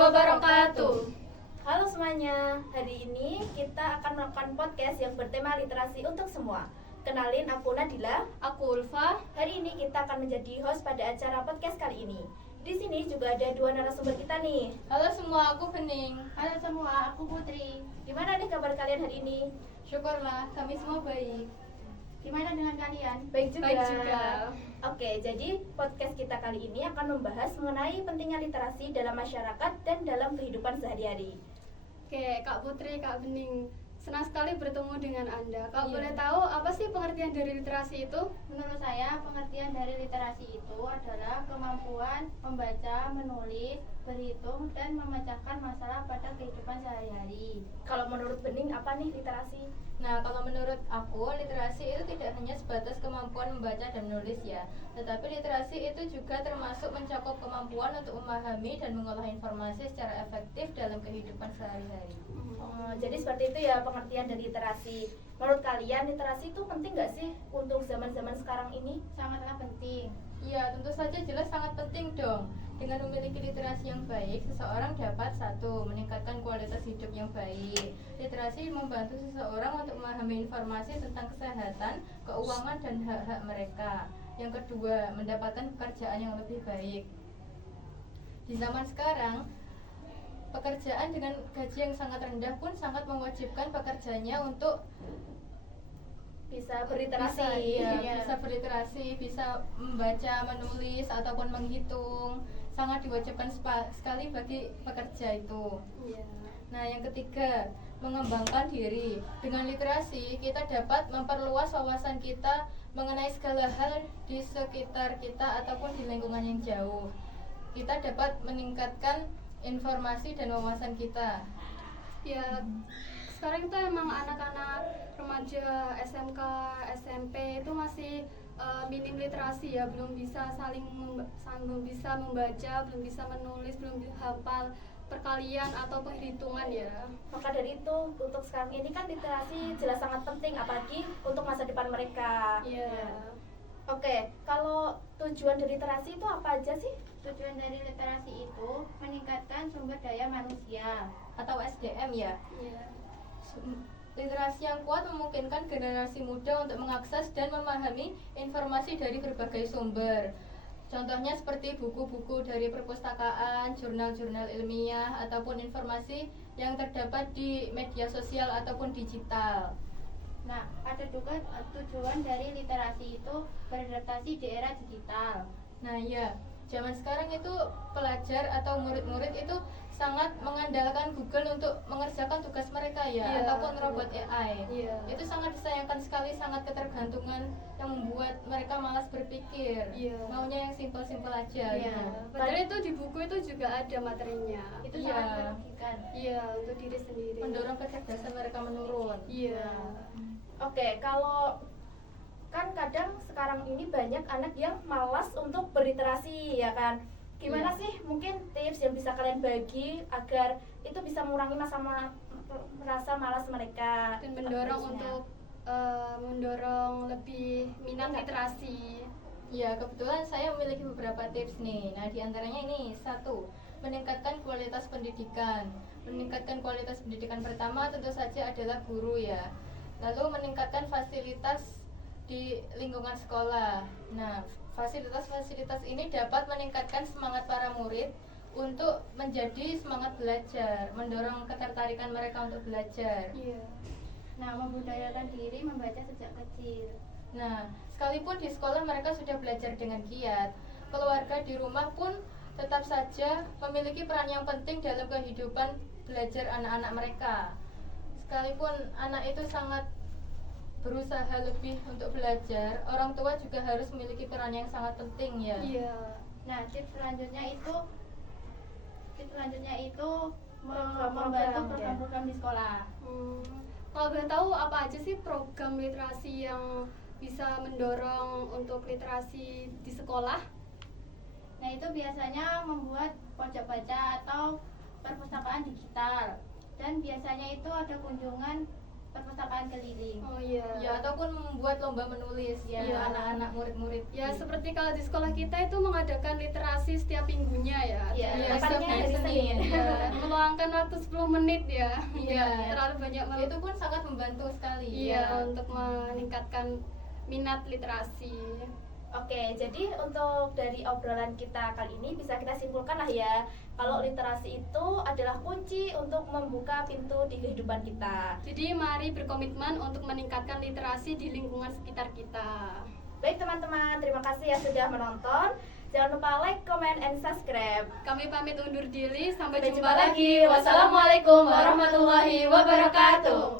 wabarakatuh. Halo semuanya, hari ini kita akan melakukan podcast yang bertema literasi untuk semua. Kenalin, aku Nadila. Aku Ulfa. Hari ini kita akan menjadi host pada acara podcast kali ini. Di sini juga ada dua narasumber kita nih. Halo semua, aku Bening. Halo semua, aku Putri. Gimana nih kabar kalian hari ini? Syukurlah, kami semua baik. Gimana dengan kalian? Baik juga. Baik juga. Oke, jadi podcast kita kali ini akan membahas mengenai pentingnya literasi dalam masyarakat dan dalam kehidupan sehari-hari. Oke, Kak Putri, Kak Bening, senang sekali bertemu dengan Anda. Kak, Iya. boleh tahu apa sih pengertian dari literasi itu? Menurut saya, pengertian dari literasi itu adalah kemampuan membaca, menulis, berhitung, dan memecahkan masalah pada kehidupan sehari-hari. Kalau menurut Bening, apa nih literasi? Nah, kalau menurut aku, literasi itu tidak hanya sebatas kemampuan membaca dan menulis ya, tetapi literasi itu juga termasuk mencakup kemampuan untuk memahami dan mengolah informasi secara efektif dalam kehidupan sehari-hari. Jadi seperti itu ya pengertian dari literasi. Menurut kalian literasi itu penting nggak sih untuk zaman-zaman sekarang ini? Sangatlah penting. Iya, tentu saja jelas sangat penting dong. Dengan memiliki literasi yang baik, seseorang dapat satu, meningkatkan kualitas hidup yang baik. Literasi membantu seseorang untuk memahami informasi tentang kesehatan, keuangan, dan hak-hak mereka. Yang kedua, mendapatkan pekerjaan yang lebih baik. Di zaman sekarang, pekerjaan dengan gaji yang sangat rendah pun sangat mewajibkan pekerjanya untuk Bisa berliterasi. bisa berliterasi, bisa membaca, menulis ataupun menghitung. Sangat diwajibkan sekali bagi pekerja itu. Iya. Nah, yang ketiga, mengembangkan diri. Dengan literasi, kita dapat memperluas wawasan kita mengenai segala hal di sekitar kita ataupun di lingkungan yang jauh. Kita dapat meningkatkan informasi dan wawasan kita. Ya, sekarang itu emang anak-anak remaja SMK, SMP itu masih minim literasi ya, belum bisa belum bisa membaca, belum bisa menulis, belum hafal perkalian atau perhitungan ya. Maka dari itu untuk sekarang ini kan literasi jelas sangat penting apalagi untuk masa depan mereka. Iya. Oke, kalau tujuan dari literasi itu apa aja sih? Tujuan dari literasi itu meningkatkan sumber daya manusia. Atau SDM ya. Iya. Literasi yang kuat memungkinkan generasi muda untuk mengakses dan memahami informasi dari berbagai sumber. Contohnya seperti buku-buku dari perpustakaan, jurnal-jurnal ilmiah, ataupun informasi yang terdapat di media sosial ataupun digital. Nah, ada juga tujuan dari literasi itu beradaptasi di era digital. Nah ya, zaman sekarang itu pelajar atau murid-murid itu sangat mengandalkan Google untuk mengerjakan tugas mereka ya, Iya, ataupun robot AI. Iya. Itu sangat disayangkan sekali, sangat ketergantungan yang membuat mereka malas berpikir. Iya. Maunya yang simpel-simpel aja. Iya. Gitu. Padahal itu di buku itu juga ada materinya. Itu Iya. sangat merugikan. Iya, untuk diri sendiri. Mendorong kecerdasan mereka menurun. Iya. Oke, kalau kan kadang sekarang ini banyak anak yang malas untuk berliterasi ya kan. Gimana Iya. sih mungkin tips yang bisa kalian bagi agar itu bisa mengurangi rasa malas mereka Dan mendorong Seperti untuk mendorong lebih minat literasi. Ya, kebetulan saya memiliki beberapa tips nih. Nah, diantaranya ini, satu, meningkatkan kualitas pendidikan. Meningkatkan kualitas pendidikan pertama tentu saja adalah guru ya. Lalu meningkatkan fasilitas di lingkungan sekolah. Nah, fasilitas-fasilitas ini dapat meningkatkan semangat para murid untuk menjadi semangat belajar, mendorong ketertarikan mereka untuk belajar. Iya. Nah, membudayakan diri membaca sejak kecil. Nah, sekalipun di sekolah mereka sudah belajar dengan giat, keluarga di rumah pun tetap saja memiliki peran yang penting dalam kehidupan belajar anak-anak mereka. Sekalipun anak itu sangat berusaha lebih untuk belajar, orang tua juga harus memiliki peran yang sangat penting ya. Iya. Nah, tips selanjutnya itu Program-program membantu ya. program-program di sekolah. Kalau boleh tahu apa aja sih program literasi yang bisa mendorong untuk literasi di sekolah? Nah, itu biasanya membuat pojok baca atau perpustakaan digital. Dan biasanya itu ada kunjungan perpustakaan keliling. Oh iya. Ya, ataupun membuat lomba menulis ya, Iya. anak-anak murid-murid. Ya seperti kalau di sekolah kita itu mengadakan literasi setiap minggunya ya. Iya. Ada Tepatnya hari Senin. Ya, meluangkan waktu 10 menit ya. Iya. Terlalu banyak Itu pun sangat membantu sekali. Iya, untuk meningkatkan minat literasi. Oke, jadi untuk dari obrolan kita kali ini bisa kita simpulkan lah ya, kalau literasi itu adalah kunci untuk membuka pintu di kehidupan kita. Jadi mari berkomitmen untuk meningkatkan literasi di lingkungan sekitar kita. Baik teman-teman, terima kasih ya sudah menonton. Jangan lupa like, comment, and subscribe. Kami pamit undur diri, sampai Sampai jumpa jumpa lagi. lagi. Wassalamualaikum warahmatullahi wabarakatuh.